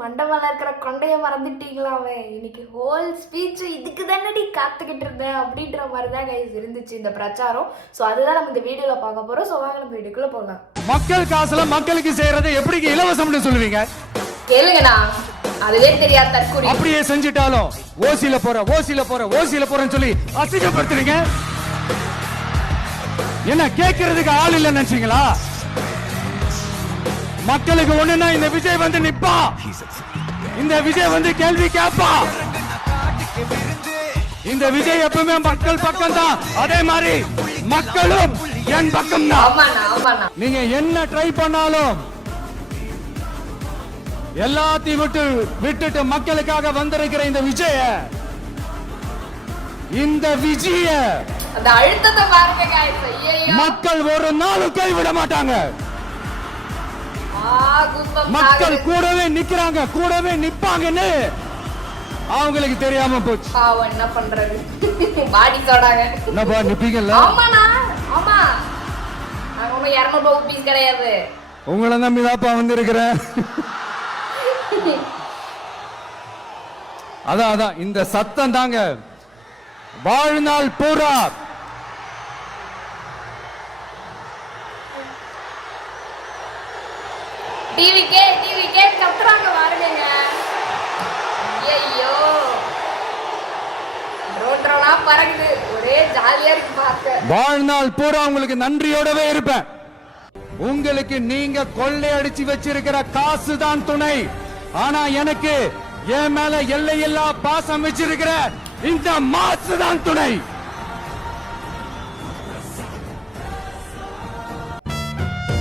மண்டபம்ல இருக்கிற கொண்டைய மறந்துட்டீங்களாவே இன்னைக்கு whole speech இதுக்கு தானடி காத்துக்கிட்டு இருந்தேன் அப்படின்ற மாதிரி தான் கைஸ் இருந்துச்சு இந்த பிரச்சாரம். ஸோ அதுதான் நம்ம இந்த வீடியோல பார்க்க போறோம். ஸோ வாங்க நம்ம வீடியோக்குள்ள போகலாம். மக்கள் காசுல மக்களுக்கு செய்யறது எப்படி இலவசம்னு சொல்லுவீங்க? கேளுங்கண்ணா அதுவே தெரியாது தற்கொலை அப்படியே செஞ்சுட்டாலும் ஓசில போற ஓசில போற ஓசில போறேன்னு சொல்லி அசிங்கப்படுத்துறீங்க? என்ன கேட்கறதுக்கு ஆள் இல்ல நினைச்சீங்களா? மக்களுக்கு ஒண்ணுன்னா இந்த விஜய் வந்து நிப்பா. இந்த விஜய் வந்து கேள்வி கேட்பா இந்த விஜய் எப்பவுமே மக்கள் பக்கம் தான் அதே மாதிரி மக்களும் என் பக்கம் தான் நீங்க என்ன ட்ரை பண்ணாலும் எல்லாத்தையும் விட்டு விட்டுட்டு மக்களுக்காக வந்திருக்கிற இந்த விஜய இந்த விஜய மக்கள் ஒரு நாளும் கைவிட மாட்டாங்க. மக்கள். கூடவே நிக்கிறாங்க கூடவே நிப்பாங்கன்னு அவங்களுக்கு தெரியாம போச்சு. பாவம் என்ன பண்றது? பாடி சோடாங்க என்னப்பா நிப்பீங்கல்ல? ஆமாண்ணா ஆமா. நாங்க ஒன்றும் இரநூறுபா பீஸ் கிடையாது. உங்களை நம்பிதாப்பா வந்திருக்கிறேன். அதான் அதான் இந்த சத்தம் தாங்க. வாழ்நாள் பூரா டிவி கே டிவி கே கத்துறாங்க பாருங்க ஐயோ ரோட்ரோனா பறக்குது. ஒரே ஜாலியா இருக்கு பார்க்க. வாழ்நாள் பூரா உங்களுக்கு நன்றியோடவே இருப்பேன். உங்களுக்கு நீங்க கொள்ளை அடிச்சு வச்சிருக்கிற காசு தான் துணை. ஆனா எனக்கு என் மேல எல்லையெல்லாம் பாசம் வச்சிருக்கிற இந்த மாசு தான் துணை.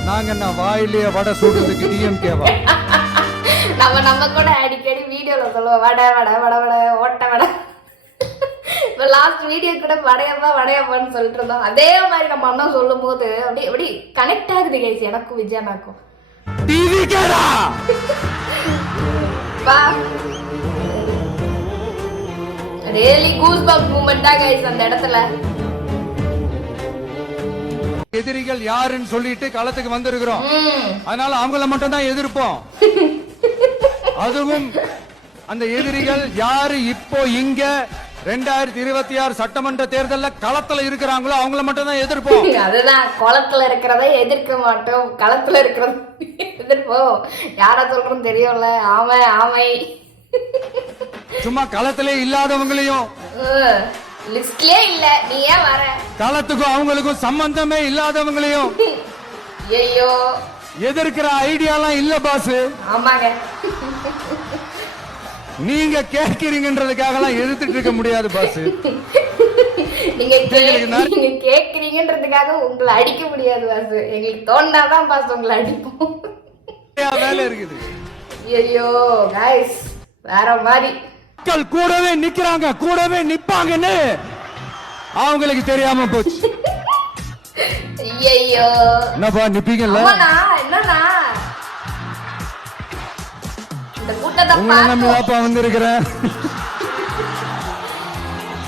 நாங்க என்ன வாயிலேயே வடை சுடுறதுக்கு டிஎம்கேவா நம்ம நம்ம கூட அடிக்கடி வீடியோல சொல்லுவோம் வடை வடை வடை வடை ஓட்ட வடை. இப்போ லாஸ்ட் வீடியோ கூட வடையப்பா வடையப்பான்னு சொல்லிட்டு இருந்தோம். அதே மாதிரி நம்ம அண்ணா சொல்லும் போது அப்படி கனெக்ட் ஆகுது கைஸ் எனக்கும் விஜயனாக்கும் டிவி கேடா பா ரியலி கூஸ் பம்ப் மூமெண்ட் தான் கைஸ் அந்த இடத்துல. எதிரிகள் யாருன்னு சொல்லிட்டு களத்துக்கு வந்திருக்கிறோம். அதனால அவங்கள மட்டும் தான் எதிர்ப்போம். அதுவும் அந்த எதிரிகள் யாரு இப்போ இங்க ரெண்டாயிரத்தி இருபத்தி ஆறு சட்டமன்ற தேர்தல்ல களத்துல இருக்கிறாங்களோ அவங்கள மட்டும் தான் எதிர்ப்போம். அதுதான் குளத்துல இருக்கிறத எதிர்க்க மாட்டோம். களத்துல இருக்கிறத எதிர்ப்போம். யாரா சொல்றோம் தெரியும்ல? ஆமை ஆமை. சும்மா களத்திலே இல்லாதவங்களையும். லிஸ்ட்லயே இல்ல. நீ ஏன் வர? களத்துக்கும் அவங்களுக்கும் சம்பந்தமே இல்லாதவங்களையும் ஐயோ எதிர்க்கிற ஐடியாலாம் இல்ல பாஸ் ஆமாங்க. நீங்க கேட்கிறீங்கன்றதுக்காக எல்லாம் எதிர்த்துட்டு இருக்க முடியாது பாஸ் நீங்க நீங்க கேக்குறீங்கன்றதுக்காக உங்களை அடிக்க முடியாது பாஸ் எங்களுக்கு தோண்டாதான் பாஸ் உங்களை அடிப்போம். வேலை இருக்குது. ஐயோ காய்ஸ் வேற மாதிரி. மக்கள் கூடவே நிக்கிறாங்க கூடவே நிப்பாங்கன்னு அவங்களுக்கு தெரியாம போச்சு. ஐயோ என்னப்பா நிப்பீங்கல்ல? இந்த கூட்டத்தை உங்களை பார்த்து நம்பிதாப்பா வந்திருக்கிறேன்.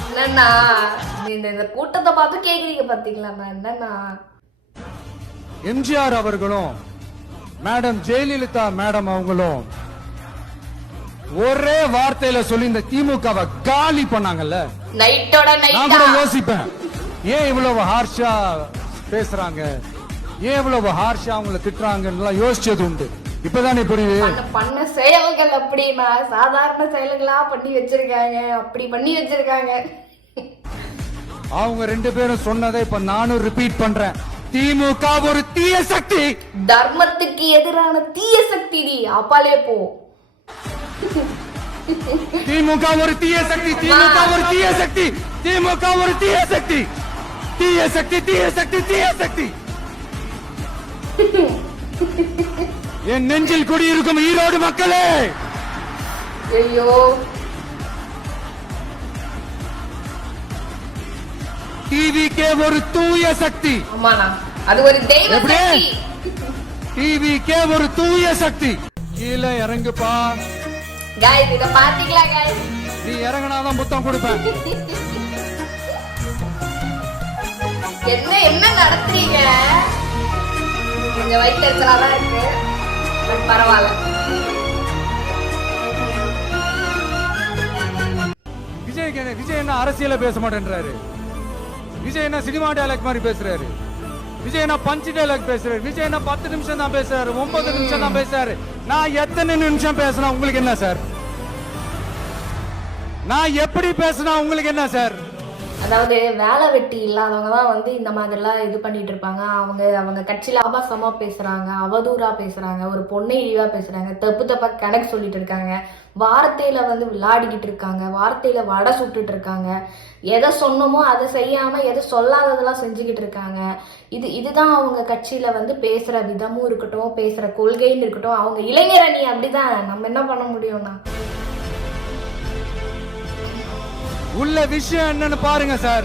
என்னண்ணா நீ இந்த இந்த கூட்டத்தை பார்த்து கேக்குறீங்க பாத்தீங்களாண்ணா என்னண்ணா? எம்ஜிஆர் அவர்களும் மேடம் ஜெயலலிதா மேடம் அவங்களும் ஒரே வார்த்தையில சொல்லி இந்த திமுகவை காலி பண்ணாங்கல்ல. நைட்டோட நான் கூட யோசிப்பேன். ஏன் இவ்வளவு ஹார்ஷா பேசுறாங்க? ஏன் இவ்வளவு ஹார்ஷா அவங்கள திட்டுறாங்கன்னு யோசிச்சது உண்டு. இப்பதானே புரியுது? பண்ண செயல்கள் அப்படின்னா சாதாரண செயல்களா பண்ணி வச்சிருக்காங்க. அப்படி பண்ணி வச்சிருக்காங்க. அவங்க ரெண்டு பேரும் சொன்னதை இப்ப நானும் ரிப்பீட் பண்றேன். திமுக ஒரு தீய சக்தி. தர்மத்துக்கு எதிரான தீய சக்தி அப்பாலே போ. திமுக ஒரு தீய சக்தி திமுக ஒரு தீய சக்தி திமுக ஒரு தீய சக்தி. தீய சக்தி தீய சக்தி தீய சக்தி. என் நெஞ்சில் குடியிருக்கும் ஈரோடு மக்களே. ஐயோ. டிவிக்கே ஒரு தூய சக்தி. அது ஒரு தெய்வ? சக்தி. டிவிக்கே ஒரு தூய சக்தி. கீழே இறங்குப்பா. காய்ஸ் இத பாத்தீங்களா காய்ஸ் நீ இறங்கனாதான் புத்தம் கொடுப்பேன். என்ன என்ன நடத்துறீங்க? கொஞ்சம் வயிற்று எரிச்சலாதான் இருக்கு. பட் பரவாயில்ல. விஜய் விஜய் என்ன அரசியல பேச மாட்டேன்றாரு? விஜய் என்ன சினிமா டைலாக் மாதிரி பேசுறாரு? விஜய் நான் பஞ்சு டயலாக் விஜய் நான் பத்து நிமிஷம் தான் பேசுறாரு. ஒன்பது நிமிஷம் தான் பேசுறாரு. நான் எத்தனை நிமிஷம் பேசினா உங்களுக்கு என்ன சார்? நான் எப்படி பேசுனா உங்களுக்கு என்ன சார்? அதாவது வேலை வெட்டி இல்லாதவங்க தான் வந்து இந்த மாதிரிலாம் இது பண்ணிட்டு இருப்பாங்க. அவங்க அவங்க கட்சியில் ஆபாசமாக பேசுகிறாங்க அவதூறாக பேசுகிறாங்க ஒரு பொண்ணை இழிவாக பேசுகிறாங்க தப்பு தப்பாக கணக்கு சொல்லிட்டு இருக்காங்க. வார்த்தையில் வந்து விளையாடிக்கிட்டு இருக்காங்க வார்த்தையில் வடை சுட்டுட்டு இருக்காங்க. எதை சொன்னமோ அதை செய்யாமல் எதை சொல்லாததெல்லாம் செஞ்சுக்கிட்டு இருக்காங்க. இது இதுதான் அவங்க கட்சியில் வந்து பேசுகிற விதமும் இருக்கட்டும் பேசுகிற கொள்கைன்னு இருக்கட்டும். அவங்க இளைஞர் அணி அப்படிதான். நம்ம என்ன பண்ண முடியும்னா? உள்ள விஷயம் என்னன்னு பாருங்க சார்.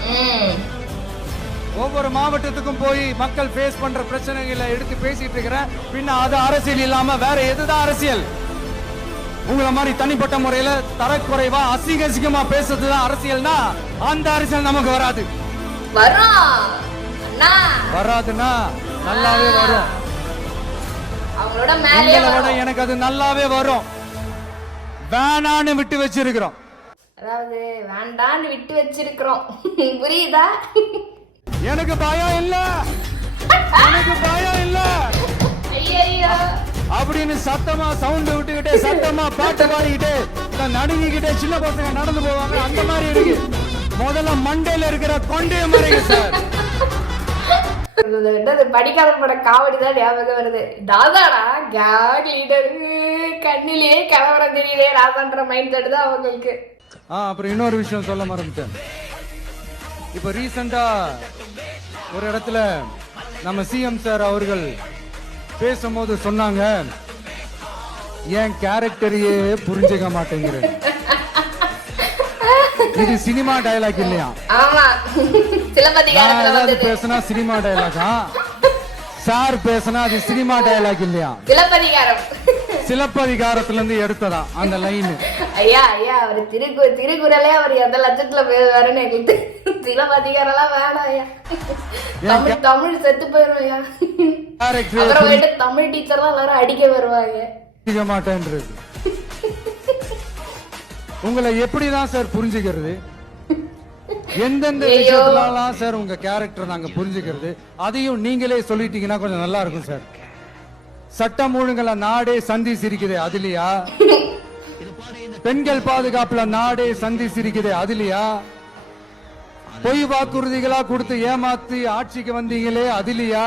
ஒவ்வொரு மாவட்டத்துக்கும் போய் மக்கள் ஃபேஸ் பண்ற பிரச்சனைகளை எடுத்து பேசிட்டு இருக்கிறேன். பின்ன அது அரசியல் இல்லாம வேற எதுதான் அரசியல்? உங்களை மாதிரி தனிப்பட்ட முறையில தரக்குறைவா அசிங்க அசிங்கமா பேசுறதுதான் அரசியல்னா அந்த அரசியல் நமக்கு வராது. வராதுன்னா நல்லாவே வரும். உங்களை விட எனக்கு அது நல்லாவே வரும். வேணான்னு விட்டு வச்சிருக்கிறோம். அதாவது வேண்டான்னு விட்டு வச்சிருக்கிறோம். புரியுதா? எனக்கு பயம் இல்ல. எனக்கு பயம் இல்ல. ஐயோ அப்படின்னு சத்தமா சவுண்ட் விட்டுக்கிட்டே சத்தமா பாட்டு பாடிக்கிட்டு நடுங்கிக்கிட்டே சின்ன பசங்க நடந்து போவாங்க. அந்த மாதிரி இருக்கு. முதல்ல மண்டையில இருக்கிற கொண்டைய மறைங்க சார் படிக்காத பட காமெடி தான் ஞாபகம் வருது. தாதாடா கேங் லீடர் கண்ணிலேயே கலவரம் தெரியுதே ராசான்ற மைண்ட் செட் தான் அவங்களுக்கு. ஆ அப்புறம் இன்னொரு விஷயம் சொல்ல மறந்துட்டேன். இப்போ ரீசெண்டா ஒரு இடத்துல நம்ம சிஎம் சார் அவர்கள் பேசும்போது சொன்னாங்க என் கேரக்டரையே புரிஞ்சுக்க மாட்டேங்கிறேன். இது சினிமா டயலாக் இல்லையா? நான் ஏதாவது பேசினா சினிமா டயலாகா சார் பேசினா அது சினிமா டயலாக் இல்லையா? சிலப்பதிகாரம் சிலப்பதிகாரத்துல இருந்து எடுத்ததா அந்த லைன் ஐயா ஐயா அவர் திருக்கு திருக்குறளே அவர் எந்த லட்சத்துல பேசுவாருன்னு எங்களுக்கு. சிலப்பதிகாரம்லாம் வேணாம் ஐயா. தமிழ் தமிழ் செத்து போயிரும் ஐயா. அப்புறம் போயிட்டு தமிழ் டீச்சர் தான் எல்லாரும் அடிக்க வருவாங்க. புரிஞ்சுக்க மாட்டேன்றது. உங்களை எப்படிதான் சார் புரிஞ்சுக்கிறது? எந்தெந்த. விஷயத்துலலாம் சார் உங்க கேரக்டர் நாங்க புரிஞ்சுக்கிறது? அதையும் நீங்களே சொல்லிட்டீங்கன்னா கொஞ்சம் நல்லா இருக்கும் சார் சட்டம் ஒழுங்குல நாடே சந்தி சிரிக்குது அதுலயா? பெண்கள் பாதுகாப்புல நாடே சந்தி சிரிக்குது அதுலயா? பொய் வாக்குறுதிகளா கொடுத்து ஏமாத்தி ஆட்சிக்கு வந்தீங்களே அதுலயா?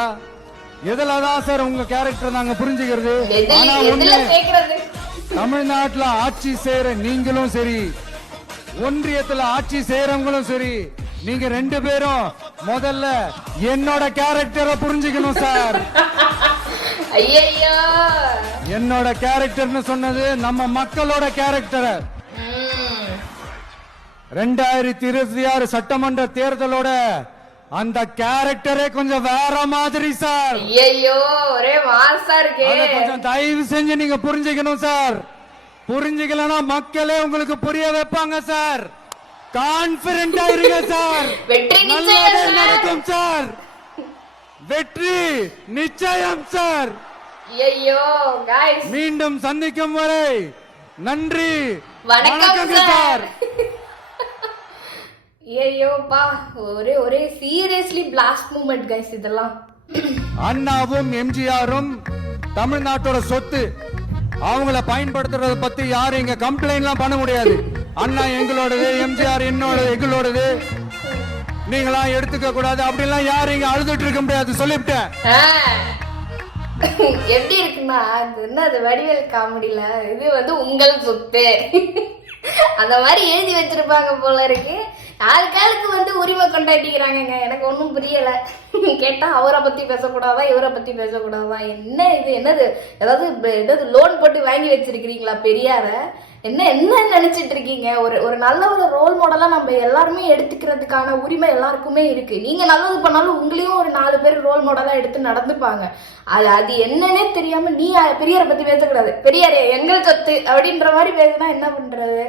எதுலதான் சார் உங்க கேரக்டர் நாங்க புரிஞ்சுக்கிறது? ஆனா ஒண்ணு தமிழ்நாட்டுல ஆட்சி செய்யற நீங்களும் சரி ஒன்றியத்துல ஆட்சி செய்யறவங்களும் சரி நீங்க ரெண்டு பேரும் முதல்ல என்னோட கேரக்டரை புரிஞ்சுக்கணும் சார். ஐயையோ. என்னோட கேரக்டர்னு சொன்னது நம்ம மக்களோட கேரக்டரை. ரெண்டாயிரத்தி இருபத்தி ஆறு சட்டமன்ற தேர்தலோட அந்த கேரக்டரே கொஞ்சம் வேற மாதிரி சார். ஐயையோ ஒரே மாசா இருக்கே. கொஞ்சம் தயவு செஞ்சு நீங்க புரிஞ்சுக்கணும் சார். புரிஞ்சுக்கலன்னா மக்களே உங்களுக்கு புரிய வைப்பாங்க சார். கான்பிடண்டா இருங்க சார். நல்லதே. நடக்கும் சார். வெற்றி நிச்சயம் சார். ஐயோ மீண்டும் சந்திக்கும் வரை நன்றி. வணக்கம் சார். ஐயோப்பா ஒரே ஒரே சீரியஸ்லி பிளாஸ்ட் மூமெண்ட் கைஸ் இதெல்லாம். அண்ணாவும் எம்ஜிஆரும் தமிழ்நாட்டோட சொத்து அவங்கள பயன்படுத்துறத பத்தி யாரும் இங்க கம்ப்ளைண்ட்லாம் பண்ண முடியாது. அண்ணா எங்களோடது எம்ஜிஆர் என்னோட எங்களோடது. நீங்களாம் எடுத்துக்க கூடாது. அப்படிலாம் யாரும் இங்க அழுதுட்டு இருக்க முடியாது. சொல்லிவிட்டேன். எப்படி இருக்குன்னா இது என்ன அது வடிவேல் காமெடியில? இது வந்து உங்கள் சொத்து. அந்த மாதிரி எழுதி வச்சிருப்பாங்க போல இருக்கு. ஆளுக்காளுக்கு வந்து உரிமை கொண்டாடிக்கிறாங்கங்க எனக்கு ஒன்றும் புரியலை. கேட்டால் அவரை பற்றி பேசக்கூடாதா இவரை பற்றி பேசக்கூடாதா? என்ன இது என்னது? ஏதாவது ஏதாவது லோன் போட்டு வாங்கி வச்சிருக்கிறீங்களா பெரியார? என்ன என்ன நினைச்சிட்டு இருக்கீங்க? ஒரு ஒரு நல்ல ஒரு ரோல் மாடலாக நம்ம எல்லாருமே எடுத்துக்கிறதுக்கான உரிமை எல்லாருக்குமே இருக்கு. நீங்க நல்லது பண்ணாலும் உங்களையும் ஒரு நாலு பேர் ரோல் மாடலாக எடுத்து நடந்துப்பாங்க. அது அது என்னன்னே தெரியாம நீ பெரியாரை பத்தி பேசக்கூடாது. பெரியாரே எங்கள் சொத்து அப்படின்ற மாதிரி பேசுனா என்ன பண்றது?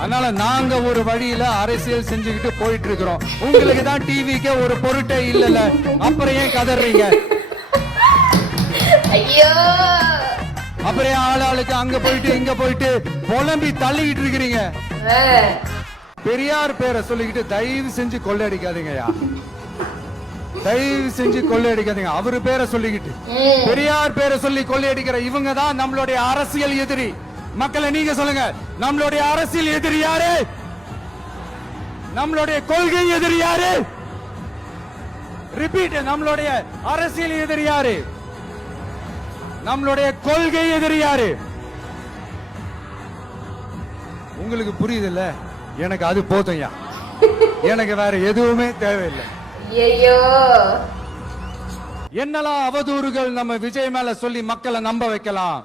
அதனால நாங்க ஒரு வழியில அரசியல் செஞ்சுக்கிட்டு போயிட்டு இருக்கிறோம் உங்களுக்கு தான் டிவிக்கே ஒரு பொருட்டே இல்லல அப்புறம் ஏன் கதறீங்க? ஐயோ! அப்புறம் ஏன் ஆளாளுக்கு அங்க போயிட்டு இங்க போயிட்டு புலம்பி தள்ளிக்கிட்டு இருக்கிறீங்க. பெரியார் பேரை சொல்லிக்கிட்டு தயவு செஞ்சு கொள்ளையடிக்காதீங்கய்யா தயவு செஞ்சு கொள்ளையடிக்காதீங்க அவரு பேரை சொல்லிக்கிட்டு. பெரியார் பேரை சொல்லி கொள்ளையடிக்கிற இவங்க தான் நம்மளுடைய அரசியல் எதிரி. மக்களை நீங்க சொல்லுங்க. நம்மளுடைய அரசியல் எதிரி யாரு? நம்மளுடைய கொள்கை எதிரி யாரு? ரிப்பீட் நம்மளுடைய அரசியல் எதிரி யாரு? நம்மளுடைய கொள்கை எதிரி யாரு? உங்களுக்கு புரியுதுல்ல? எனக்கு அது போதும்யா எனக்கு வேற எதுவுமே தேவையில்லை. என்னெல்லாம் அவதூறுகள் நம்ம விஜய் மேல சொல்லி மக்களை நம்ப வைக்கலாம்?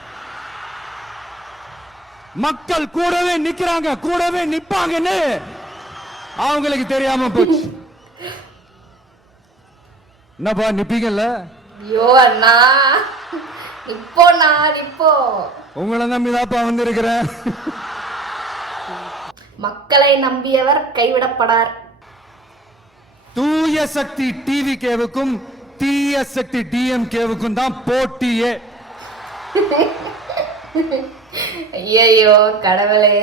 மக்கள் கூடவே நிக்கிறாங்க கூடவே நிப்பாங்கன்னு அவங்களுக்கு தெரியாம போச்சு. என்னப்பா நிப்பீங்கல்ல? ஐயோ அண்ணா. இப்போ நான் இப்போ உங்களை நம்பிதாப்பா வந்திருக்கிறேன். மக்களை நம்பியவர் கைவிடப்படார். தூய சக்தி டிவி கேவுக்கும் தீய சக்தி டிஎம்கேவுக்கும் தான் போட்டியே. ஐயையோ கடவுளே.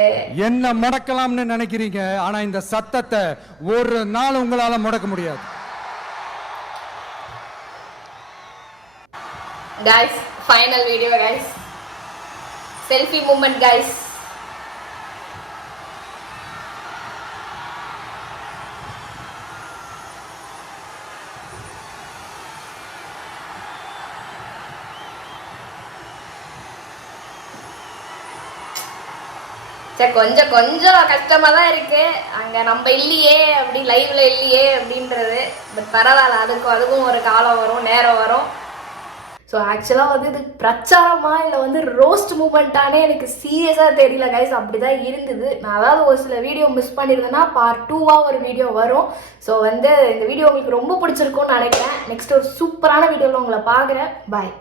என்ன முடக்கலாம்னு நினைக்கிறீங்க? ஆனா இந்த சத்தத்தை ஒரு நாள் உங்களால முடக்க முடியாது. Guys final video guys. Selfie moment guys. சரி கொஞ்சம் கொஞ்சம் கஷ்டமாக தான் இருக்கு. அங்கே நம்ம இல்லையே அப்படி லைவ்ல இல்லையே அப்படின்றது. பட் பரவாயில்ல அதுக்கும் அதுக்கும் ஒரு காலம் வரும் நேரம் வரும். ஸோ ஆக்சுவலாக வந்து இது பிரச்சாரமா இல்லை வந்து ரோஸ்ட் மூமெண்ட்டானே எனக்கு சீரியஸாக தெரியல கைஸ் அப்படி தான் இருந்தது. நான் அதாவது ஒரு சில வீடியோ மிஸ் பண்ணியிருந்தேன்னா பார்ட் டூவாக ஒரு வீடியோ வரும். ஸோ வந்து இந்த வீடியோ உங்களுக்கு ரொம்ப பிடிச்சிருக்கும்னு நினைக்கிறேன். நெக்ஸ்ட் ஒரு சூப்பரான வீடியோவில் உங்களை பார்க்குறேன். பாய்